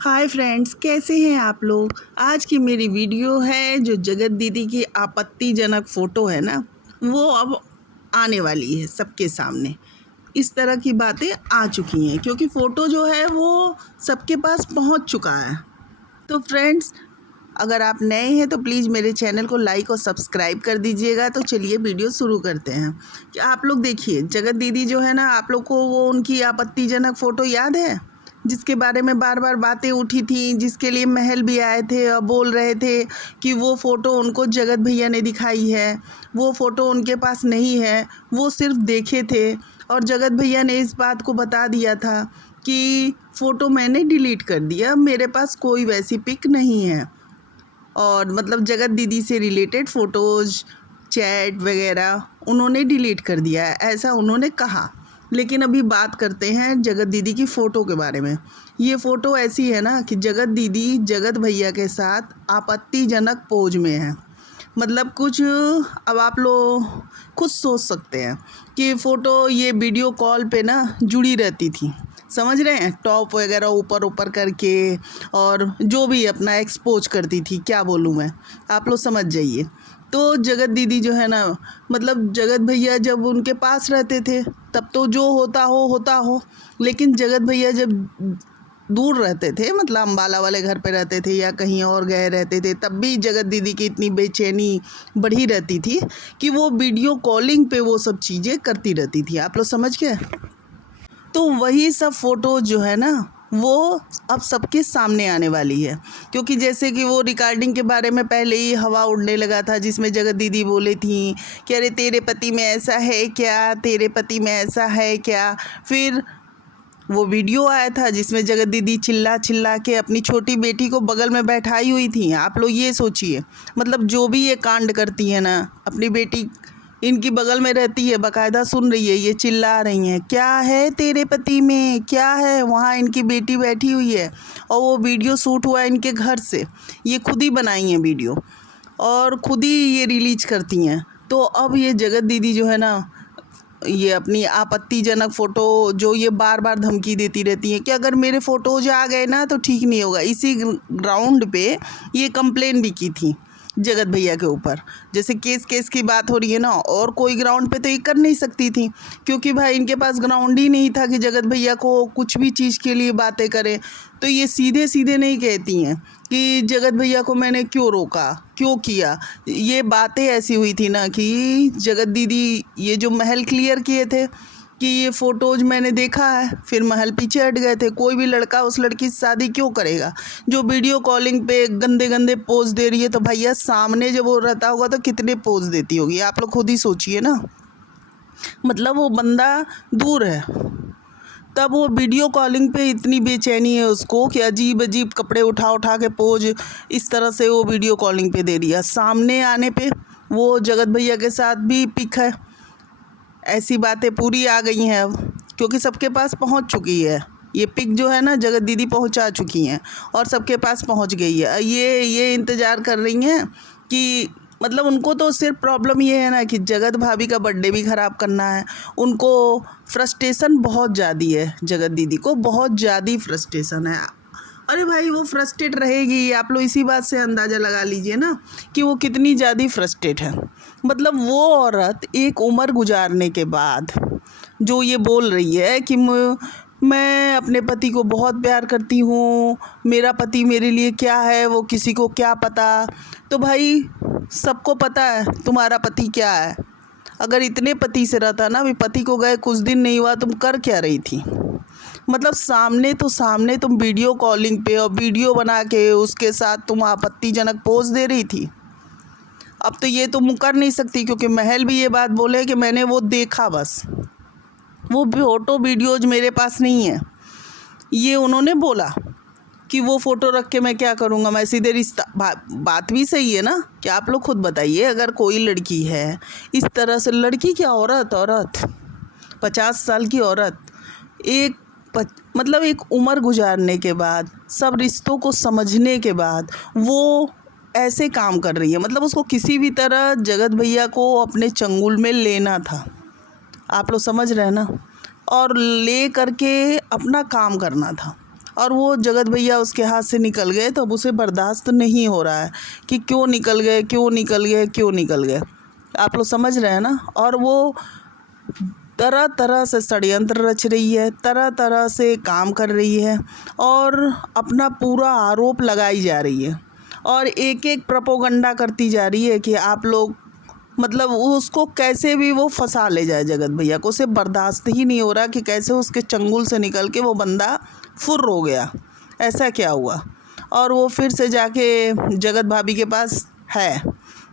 Hi friends, कैसे हैं आप लोग। आज की मेरी वीडियो है जो जगत दीदी की आपत्तिजनक फ़ोटो है ना, वो अब आने वाली है सबके सामने। इस तरह की बातें आ चुकी हैं क्योंकि फ़ोटो जो है वो सबके पास पहुंच चुका है। तो फ्रेंड्स, अगर आप नए हैं तो प्लीज़ मेरे चैनल को लाइक और सब्सक्राइब कर दीजिएगा। तो चलिए वीडियो शुरू करते हैं। कि आप लोग देखिए, जगत दीदी जो है ना, आप लोग को वो उनकी आपत्तिजनक फ़ोटो याद है जिसके बारे में बार बार बातें उठी थी, जिसके लिए महल भी आए थे और बोल रहे थे कि वो फ़ोटो उनको जगत भैया ने दिखाई है, वो फ़ोटो उनके पास नहीं है, वो सिर्फ देखे थे। और जगत भैया ने इस बात को बता दिया था कि फ़ोटो मैंने डिलीट कर दिया, मेरे पास कोई वैसी पिक नहीं है। और मतलब जगत दीदी से रिलेटेड फ़ोटोज़, चैट वगैरह उन्होंने डिलीट कर दिया है, ऐसा उन्होंने कहा। लेकिन अभी बात करते हैं जगत दीदी की फ़ोटो के बारे में। ये फ़ोटो ऐसी है ना कि जगत दीदी जगत भैया के साथ आपत्तिजनक पोज में है। मतलब कुछ, अब आप लोग खुद सोच सकते हैं कि फ़ोटो ये वीडियो कॉल पे ना जुड़ी रहती थी, समझ रहे हैं, टॉप वगैरह ऊपर ऊपर करके, और जो भी अपना एक्सपोज करती थी, क्या बोलूँ मैं, आप लोग समझ जाइए। तो जगत दीदी जो है ना, मतलब जगत भैया जब उनके पास रहते थे तब तो जो होता हो, लेकिन जगत भैया जब दूर रहते थे, मतलब अम्बाला वाले घर पे रहते थे या कहीं और गए रहते थे, तब भी जगत दीदी की इतनी बेचैनी बढ़ी रहती थी कि वो वीडियो कॉलिंग पे वो सब चीज़ें करती रहती थी। आप लोग समझ गए। तो वही सब फ़ोटो जो है ना, वो अब सबके सामने आने वाली है। क्योंकि जैसे कि वो रिकॉर्डिंग के बारे में पहले ही हवा उड़ने लगा था, जिसमें जगत दीदी बोली थी कि अरे तेरे पति में ऐसा है क्या, तेरे पति में ऐसा है क्या। फिर वो वीडियो आया था जिसमें जगत दीदी चिल्ला चिल्ला के अपनी छोटी बेटी को बगल में बैठाई हुई थी। आप लोग ये सोचिए, मतलब जो भी ये कांड करती है ना, अपनी बेटी इनकी बगल में रहती है, बाकायदा सुन रही है, ये चिल्ला रही हैं क्या है तेरे पति में, क्या है। वहाँ इनकी बेटी बैठी हुई है और वो वीडियो शूट हुआ है इनके घर से, ये खुद ही बनाई हैं वीडियो और खुद ही ये रिलीज करती हैं। तो अब ये जगत दीदी जो है ना, ये अपनी आपत्तिजनक फ़ोटो जो ये बार बार धमकी देती रहती है कि अगर मेरे फ़ोटोज आ गए ना तो ठीक नहीं होगा। इसी ग्राउंड पे ये कंप्लेन भी की थी जगत भैया के ऊपर। जैसे केस की बात हो रही है ना, और कोई ग्राउंड पे तो ये कर नहीं सकती थी क्योंकि भाई इनके पास ग्राउंड ही नहीं था कि जगत भैया को कुछ भी चीज़ के लिए बातें करें। तो ये सीधे सीधे नहीं कहती हैं कि जगत भैया को मैंने क्यों रोका, क्यों किया। ये बातें ऐसी हुई थी ना कि जगत दीदी ये जो महल क्लियर किए थे कि ये फ़ोटोज़ मैंने देखा है, फिर महल पीछे हट गए थे। कोई भी लड़का उस लड़की से शादी क्यों करेगा जो वीडियो कॉलिंग पे गंदे गंदे पोज दे रही है। तो भैया सामने जब वो रहता होगा तो कितने पोज देती होगी, आप लोग खुद ही सोचिए ना। मतलब वो बंदा दूर है, तब वो वीडियो कॉलिंग पे इतनी बेचैनी है उसको कि अजीब अजीब कपड़े उठा उठा के पोज इस तरह से वो वीडियो कॉलिंग पे दे दिया। सामने आने पे वो जगत भैया के साथ भी पिक है। ऐसी बातें पूरी आ गई हैं अब, क्योंकि सबके पास पहुंच चुकी है ये पिक जो है ना, जगत दीदी पहुंचा चुकी हैं और सबके पास पहुंच गई है। ये इंतज़ार कर रही हैं कि, मतलब उनको तो सिर्फ प्रॉब्लम ये है ना कि जगत भाभी का बर्थडे भी ख़राब करना है। उनको फ्रस्ट्रेशन बहुत ज़्यादा है, जगत दीदी को बहुत ज़्यादा फ्रस्ट्रेशन है। अरे भाई वो फ्रस्ट्रेट रहेगी, आप लोग इसी बात से अंदाज़ा लगा लीजिए ना कि वो कितनी ज़्यादा फ्रस्ट्रेट है। मतलब वो औरत एक उम्र गुजारने के बाद जो ये बोल रही है कि मैं अपने पति को बहुत प्यार करती हूँ, मेरा पति मेरे लिए क्या है वो किसी को क्या पता। तो भाई सबको पता है तुम्हारा पति क्या है। अगर इतने पति से रहता ना, अभी पति को गए कुछ दिन नहीं हुआ, तुम कर क्या रही थी। मतलब सामने तुम वीडियो कॉलिंग पे और वीडियो बना के उसके साथ तुम आपत्तिजनक पोज दे रही थी। अब तो ये तुम कर नहीं सकती क्योंकि महल भी ये बात बोले कि मैंने वो देखा, बस वो फ़ोटो वीडियोज मेरे पास नहीं है। ये उन्होंने बोला कि वो फ़ोटो रख के मैं क्या करूँगा, मैं सीधे रिश्ता। बात भी सही है ना कि आप लोग खुद बताइए, अगर कोई लड़की है इस तरह से, लड़की क्या, औरत 50 साल की औरत, एक मतलब एक उम्र गुजारने के बाद, सब रिश्तों को समझने के बाद वो ऐसे काम कर रही है। मतलब उसको किसी भी तरह जगत भैया को अपने चंगुल में लेना था, आप लोग समझ रहे हैं ना, और ले करके अपना काम करना था। और वो जगत भैया उसके हाथ से निकल गए, तो अब उसे बर्दाश्त नहीं हो रहा है कि क्यों निकल गए, क्यों निकल गए, क्यों निकल गए। आप लोग समझ रहे हैं ना। और वो तरह तरह से षड्यंत्र रच रही है, तरह तरह से काम कर रही है और अपना पूरा आरोप लगाई जा रही है और एक एक प्रोपोगंडा करती जा रही है कि आप लोग मतलब उसको कैसे भी वो फंसा ले जाए। जगत भैया को उसे बर्दाश्त ही नहीं हो रहा कि कैसे उसके चंगुल से निकल के वो बंदा फुर्र हो गया, ऐसा क्या हुआ। और वो फिर से जाके जगत भाभी के पास है,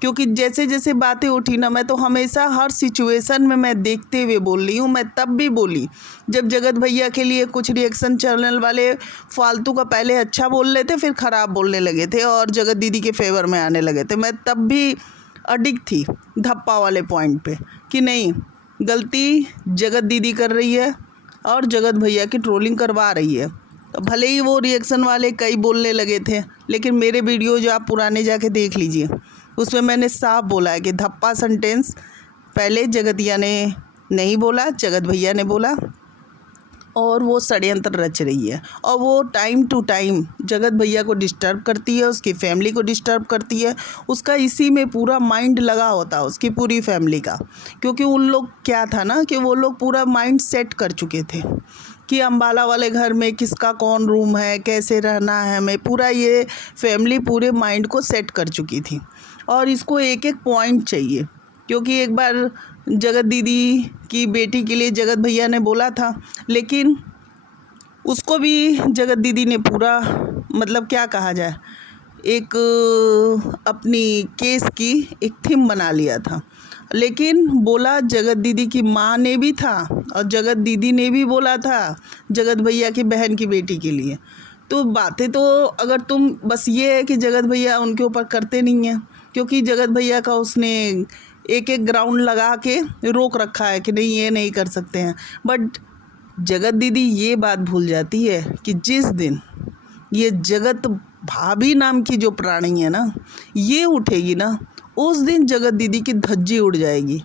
क्योंकि जैसे जैसे बातें उठी ना, मैं तो हमेशा हर सिचुएशन में मैं देखते हुए बोल रही हूँ। मैं तब भी बोली जब जगत भैया के लिए कुछ रिएक्शन चैनल वाले फालतू का पहले अच्छा बोल लेते, फिर ख़राब बोलने लगे थे और जगत दीदी के फेवर में आने लगे थे। मैं तब भी अडिग थी धप्पा वाले पॉइंट पे कि नहीं, गलती जगत दीदी कर रही है और जगत भैया की ट्रोलिंग करवा रही है। तो भले ही वो रिएक्शन वाले कई बोलने लगे थे, लेकिन मेरे वीडियो जो आप पुराने जाके देख लीजिए, उसमें मैंने साफ बोला है कि धप्पा सेंटेंस पहले जगतिया ने नहीं बोला, जगत भैया ने बोला और वो षड्यंत्र रच रही है। और वो टाइम टू टाइम जगत भैया को डिस्टर्ब करती है, उसकी फैमिली को डिस्टर्ब करती है। उसका इसी में पूरा माइंड लगा होता है, उसकी पूरी फैमिली का। क्योंकि उन लोग क्या था ना कि वो लोग पूरा माइंड सेट कर चुके थे कि अम्बाला वाले घर में किसका कौन रूम है, कैसे रहना है हमें, पूरा ये फैमिली पूरे माइंड को सेट कर चुकी थी। और इसको एक एक पॉइंट चाहिए, क्योंकि एक बार जगत दीदी की बेटी के लिए जगत भैया ने बोला था, लेकिन उसको भी जगत दीदी ने पूरा मतलब क्या कहा जाए, एक अपनी केस की एक थीम बना लिया था। लेकिन बोला जगत दीदी की माँ ने भी था और जगत दीदी ने भी बोला था जगत भैया की बहन की बेटी के लिए। तो बातें तो अगर तुम बस ये है कि जगत भैया उनके ऊपर करते नहीं हैं, क्योंकि जगत भैया का उसने एक एक ग्राउंड लगा के रोक रखा है कि नहीं ये नहीं कर सकते हैं। बट जगत दीदी ये बात भूल जाती है कि जिस दिन ये जगत भाभी नाम की जो प्राणी है ना, ये उठेगी ना, उस दिन जगत दीदी की धज्जी उड़ जाएगी।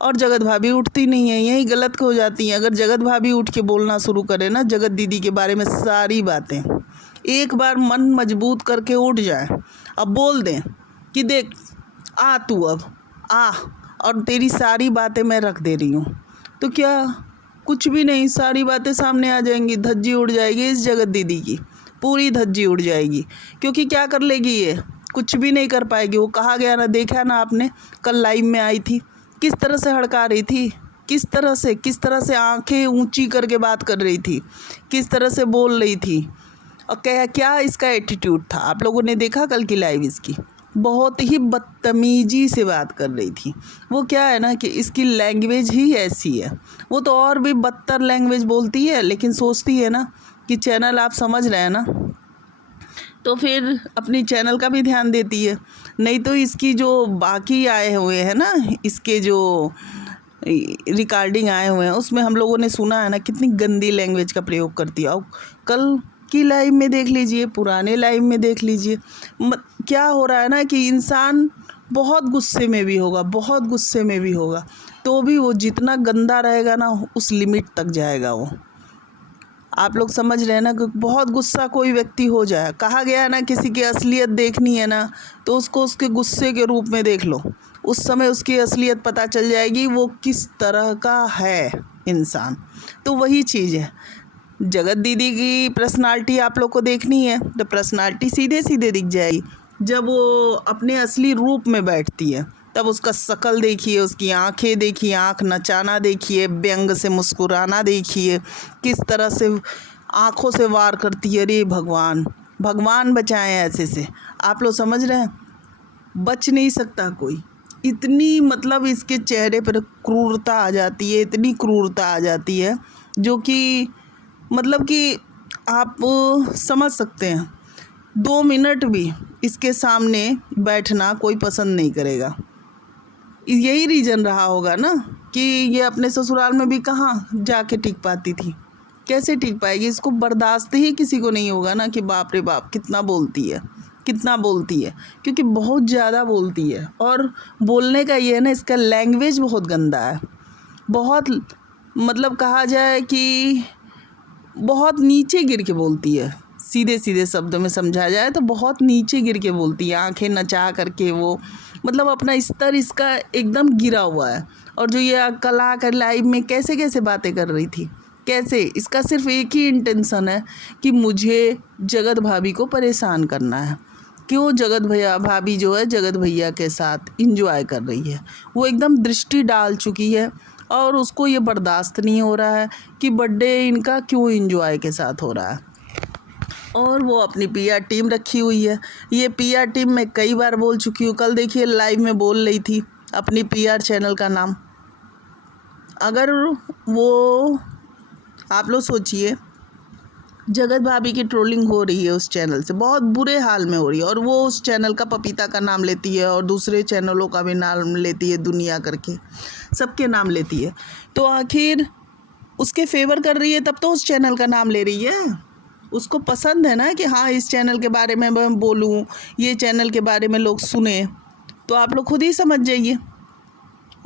और जगत भाभी उठती नहीं है, यही गलत हो जाती हैं। अगर जगत भाभी उठ के बोलना शुरू करे ना जगत दीदी के बारे में सारी बातें, एक बार मन मजबूत करके उठ जाए, अब बोल दें कि देख आ तू अब आ, और तेरी सारी बातें मैं रख दे रही हूँ, तो क्या कुछ भी नहीं, सारी बातें सामने आ जाएंगी, धज्जी उड़ जाएगी इस जगत दीदी की, पूरी धज्जी उड़ जाएगी। क्योंकि क्या कर लेगी ये, कुछ भी नहीं कर पाएगी। वो कहा गया ना, देखा ना आपने, कल लाइव में आई थी, किस तरह से हड़का रही थी, किस तरह से आंखें ऊंची करके बात कर रही थी, किस तरह से बोल रही थी, और क्या इसका एटीट्यूड था। आप लोगों ने देखा कल की लाइव इसकी, बहुत ही बदतमीजी से बात कर रही थी। वो क्या है ना कि इसकी लैंग्वेज ही ऐसी है, वो तो और भी बदतर लैंग्वेज बोलती है, लेकिन सोचती है ना कि चैनल आप समझ रहे हैं ना, तो फिर अपनी चैनल का भी ध्यान देती है। नहीं तो इसकी जो बाकी आए हुए हैं ना, इसके जो रिकॉर्डिंग आए हुए हैं, उसमें हम लोगों ने सुना है ना कितनी गंदी लैंग्वेज का प्रयोग करती है। और कल की लाइव में देख लीजिए, पुराने लाइव में देख लीजिए, क्या हो रहा है ना कि इंसान बहुत गुस्से में भी होगा, बहुत गुस्से में भी होगा, तो भी वो जितना गंदा रहेगा ना उस लिमिट तक जाएगा वो। आप लोग समझ रहे हैं ना कि बहुत गुस्सा कोई व्यक्ति हो जाए, कहा गया है ना किसी की असलियत देखनी है ना तो उसको उसके गुस्से के रूप में देख लो, उस समय उसकी असलियत पता चल जाएगी, वो किस तरह का है इंसान। तो वही चीज़ है, जगत दीदी की पर्सनालिटी आप लोग को देखनी है तो पर्सनालिटी सीधे सीधे दिख जाएगी। जब वो अपने असली रूप में बैठती है तब उसका शकल देखिए, उसकी आंखें देखिए, आंख नचाना देखिए, व्यंग से मुस्कुराना देखिए, किस तरह से आंखों से वार करती है। अरे भगवान, भगवान बचाएं ऐसे से। आप लोग समझ रहे हैं, बच नहीं सकता कोई। इतनी मतलब इसके चेहरे पर क्रूरता आ जाती है, इतनी क्रूरता आ जाती है जो कि मतलब कि आप समझ सकते हैं। 2 मिनट भी इसके सामने बैठना कोई पसंद नहीं करेगा। यही रीज़न रहा होगा ना कि ये अपने ससुराल में भी कहाँ जाके टिक पाती थी, कैसे टिक पाएगी। इसको बर्दाश्त ही किसी को नहीं होगा ना कि बाप रे बाप कितना बोलती है, कितना बोलती है, क्योंकि बहुत ज़्यादा बोलती है। और बोलने का ये है ना, इसका लैंग्वेज बहुत गंदा है, बहुत मतलब कहा जाए कि बहुत नीचे गिर के बोलती है, सीधे सीधे शब्दों में समझा जाए तो बहुत नीचे गिर के बोलती है, आंखें नचा करके वो मतलब अपना स्तर इसका एकदम गिरा हुआ है। और जो ये कल आकर लाइव में कैसे कैसे बातें कर रही थी, कैसे, इसका सिर्फ एक ही इंटेंशन है कि मुझे जगत भाभी को परेशान करना है। क्यों जगत भैया भाभी जो है जगत भैया के साथ इंजॉय कर रही है, वो एकदम दृष्टि डाल चुकी है और उसको ये बर्दाश्त नहीं हो रहा है कि बर्थडे इनका क्यों इंजॉय के साथ हो रहा है। और वो अपनी पीआर टीम रखी हुई है। ये पीआर टीम मैं कई बार बोल चुकी हूँ, कल देखिए लाइव में बोल रही थी अपनी पीआर चैनल का नाम। अगर वो, आप लोग सोचिए, जगत भाभी की ट्रोलिंग हो रही है उस चैनल से, बहुत बुरे हाल में हो रही है, और वो उस चैनल का पपीता का नाम लेती है और दूसरे चैनलों का भी नाम लेती है, दुनिया करके सबके नाम लेती है। तो आखिर उसके फेवर कर रही है तब तो उस चैनल का नाम ले रही है। उसको पसंद है ना कि हाँ इस चैनल के बारे में मैं बोलूँ, ये चैनल के बारे में लोग सुने, तो आप लोग खुद ही समझ जाइए।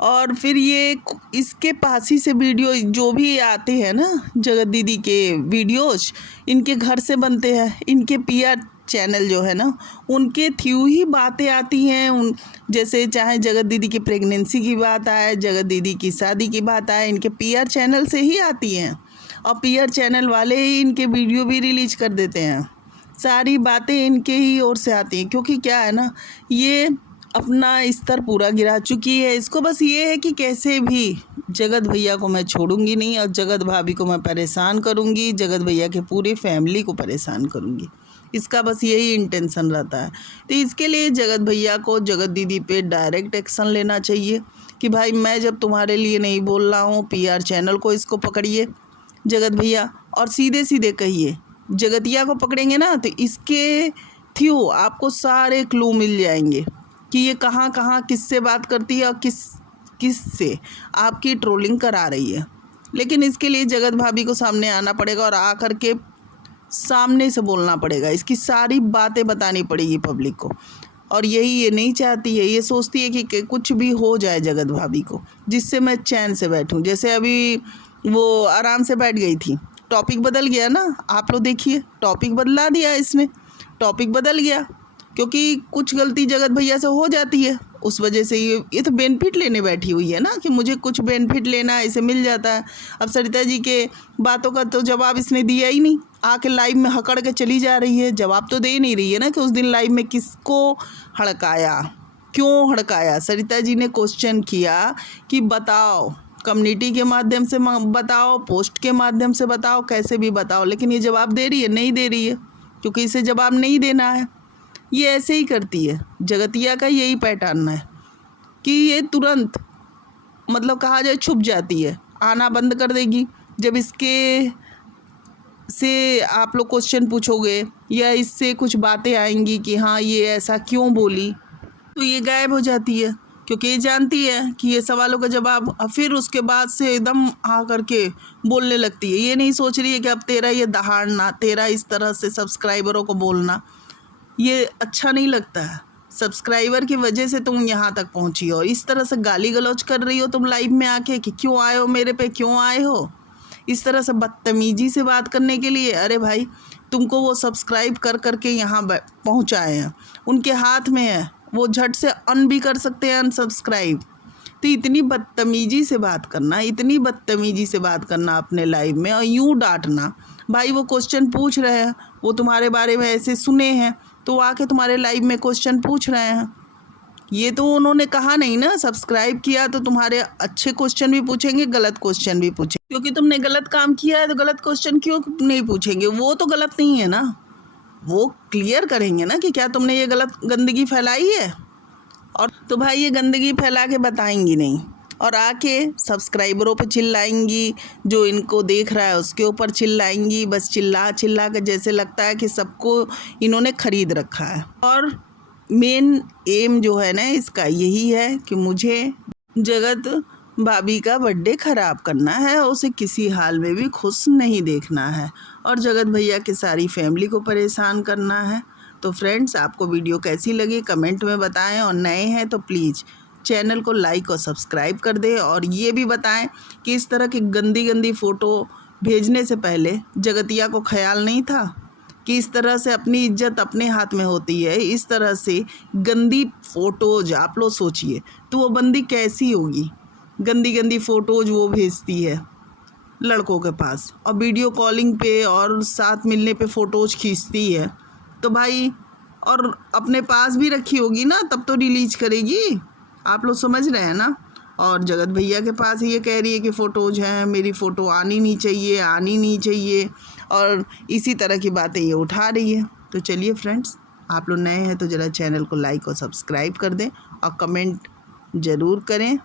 और फिर ये इसके पास ही से वीडियो जो भी आते हैं ना जगत दीदी के वीडियोज, इनके घर से बनते हैं, इनके पीआर चैनल जो है ना उनके थ्रू ही बातें आती हैं। उन जैसे चाहे जगत दीदी की प्रेगनेंसी की बात आए, जगत दीदी की शादी की बात आए, इनके पीआर चैनल से ही आती हैं। और पीआर चैनल वाले ही इनके वीडियो भी रिलीज कर देते हैं। सारी बातें इनके ही ओर से आती हैं, क्योंकि क्या है ना, ये अपना स्तर पूरा गिरा चुकी है। इसको बस ये है कि कैसे भी जगत भैया को मैं छोड़ूंगी नहीं और जगत भाभी को मैं परेशान करूंगी, जगत भैया के पूरी फैमिली को परेशान करूंगी। इसका बस यही इंटेंशन रहता है। तो इसके लिए जगत भैया को जगत दीदी पे डायरेक्ट एक्शन लेना चाहिए कि भाई मैं जब तुम्हारे लिए नहीं बोल रहा हूँ, पीआर चैनल को इसको पकड़िए जगत भैया, और सीधे सीधे कहिए। जगतिया को पकड़ेंगे ना तो इसके थ्रू आपको सारे क्लू मिल जाएंगे कि ये कहाँ कहाँ किससे बात करती है और किस से आपकी ट्रोलिंग करा रही है। लेकिन इसके लिए जगत भाभी को सामने आना पड़ेगा और आकर के सामने से बोलना पड़ेगा, इसकी सारी बातें बतानी पड़ेगी पब्लिक को। और यही ये नहीं चाहती है, ये सोचती है कि कुछ भी हो जाए जगत भाभी को, जिससे मैं चैन से बैठूं। जैसे अभी वो आराम से बैठ गई थी, टॉपिक बदल गया ना, आप लोग देखिए टॉपिक बदला दिया, इसमें टॉपिक बदल गया क्योंकि कुछ गलती जगत भैया से हो जाती है, उस वजह से ये तो बेनिफिट लेने बैठी हुई है ना कि मुझे कुछ बेनिफिट लेना है, इसे मिल जाता है। अब सरिता जी के बातों का तो जवाब इसने दिया ही नहीं, आके लाइव में हकड़ के चली जा रही है, जवाब तो दे नहीं रही है ना कि उस दिन लाइव में किसको हड़काया, क्यों हड़काया। सरिता जी ने क्वेश्चन किया कि बताओ, कम्युनिटी के माध्यम से बताओ, पोस्ट के माध्यम से बताओ, कैसे भी बताओ, लेकिन ये जवाब दे रही है? नहीं दे रही है, क्योंकि इसे जवाब नहीं देना है। ये ऐसे ही करती है, जगतिया का यही पैटर्न है कि ये तुरंत मतलब कहा जाए छुप जाती है, आना बंद कर देगी। जब इसके से आप लोग क्वेश्चन पूछोगे या इससे कुछ बातें आएंगी कि हाँ ये ऐसा क्यों बोली, तो ये गायब हो जाती है, क्योंकि ये जानती है कि ये सवालों का जवाब, फिर उसके बाद से एकदम आ करके बोलने लगती है। ये नहीं सोच रही है कि अब तेरा ये दहाड़ना, तेरा इस तरह से सब्सक्राइबरों को बोलना ये अच्छा नहीं लगता है। सब्सक्राइबर की वजह से तुम यहाँ तक पहुँची हो, इस तरह से गाली गलौज कर रही हो तुम लाइव में आके कि क्यों आए हो, मेरे पे क्यों आए हो, इस तरह से बदतमीजी से बात करने के लिए। अरे भाई, तुमको वो सब्सक्राइब कर करके यहाँ पहुँचाए हैं, उनके हाथ में है, वो झट से अन भी कर सकते हैं, अनसब्सक्राइब। तो इतनी बदतमीजी से बात करना, इतनी बदतमीजी से बात करना अपने लाइव में और यूँ डांटना। भाई वो क्वेश्चन पूछ रहे हैं, वो तुम्हारे बारे में ऐसे सुने हैं तो आके तुम्हारे लाइव में क्वेश्चन पूछ रहे हैं। ये तो उन्होंने कहा नहीं ना, सब्सक्राइब किया तो तुम्हारे अच्छे क्वेश्चन भी पूछेंगे, गलत क्वेश्चन भी पूछेंगे, क्योंकि तुमने गलत काम किया है तो गलत क्वेश्चन क्यों नहीं पूछेंगे। वो तो गलत नहीं है ना, वो क्लियर करेंगे ना कि क्या तुमने ये गलत गंदगी फैलाई है। और तो भाई ये गंदगी फैला के बताएंगी नहीं और आके सब्सक्राइबरों पे चिल्लाएंगी, जो इनको देख रहा है उसके ऊपर चिल्लाएंगी, बस चिल्ला चिल्ला के जैसे लगता है कि सबको इन्होंने ख़रीद रखा है। और मेन एम जो है ना इसका यही है कि मुझे जगत भाभी का बर्थडे ख़राब करना है, उसे किसी हाल में भी खुश नहीं देखना है और जगत भैया की सारी फैमिली को परेशान करना है। तो फ्रेंड्स, आपको वीडियो कैसी लगी कमेंट में बताएं और नए हैं तो प्लीज़ चैनल को लाइक और सब्सक्राइब कर दें और ये भी बताएं कि इस तरह की गंदी गंदी फ़ोटो भेजने से पहले जगतिया को ख्याल नहीं था कि इस तरह से अपनी इज्जत अपने हाथ में होती है? इस तरह से गंदी फ़ोटोज़ आप लोग सोचिए तो वो बंदी कैसी होगी? गंदी गंदी फ़ोटोज़ वो भेजती है लड़कों के पास, और वीडियो कॉलिंग पे और साथ मिलने पे फ़ोटोज़ खींचती है। तो भाई, और अपने पास भी रखी होगी ना, तब तो रिलीज करेगी। आप लोग समझ रहे हैं ना? और जगत भैया के पास ये कह रही है कि फ़ोटोज़ हैं, मेरी फ़ोटो आनी नहीं चाहिए, आनी नहीं चाहिए, और इसी तरह की बातें ये उठा रही है। तो चलिए फ्रेंड्स, आप लोग नए हैं तो ज़रा चैनल को लाइक और सब्सक्राइब कर दें और कमेंट ज़रूर करें।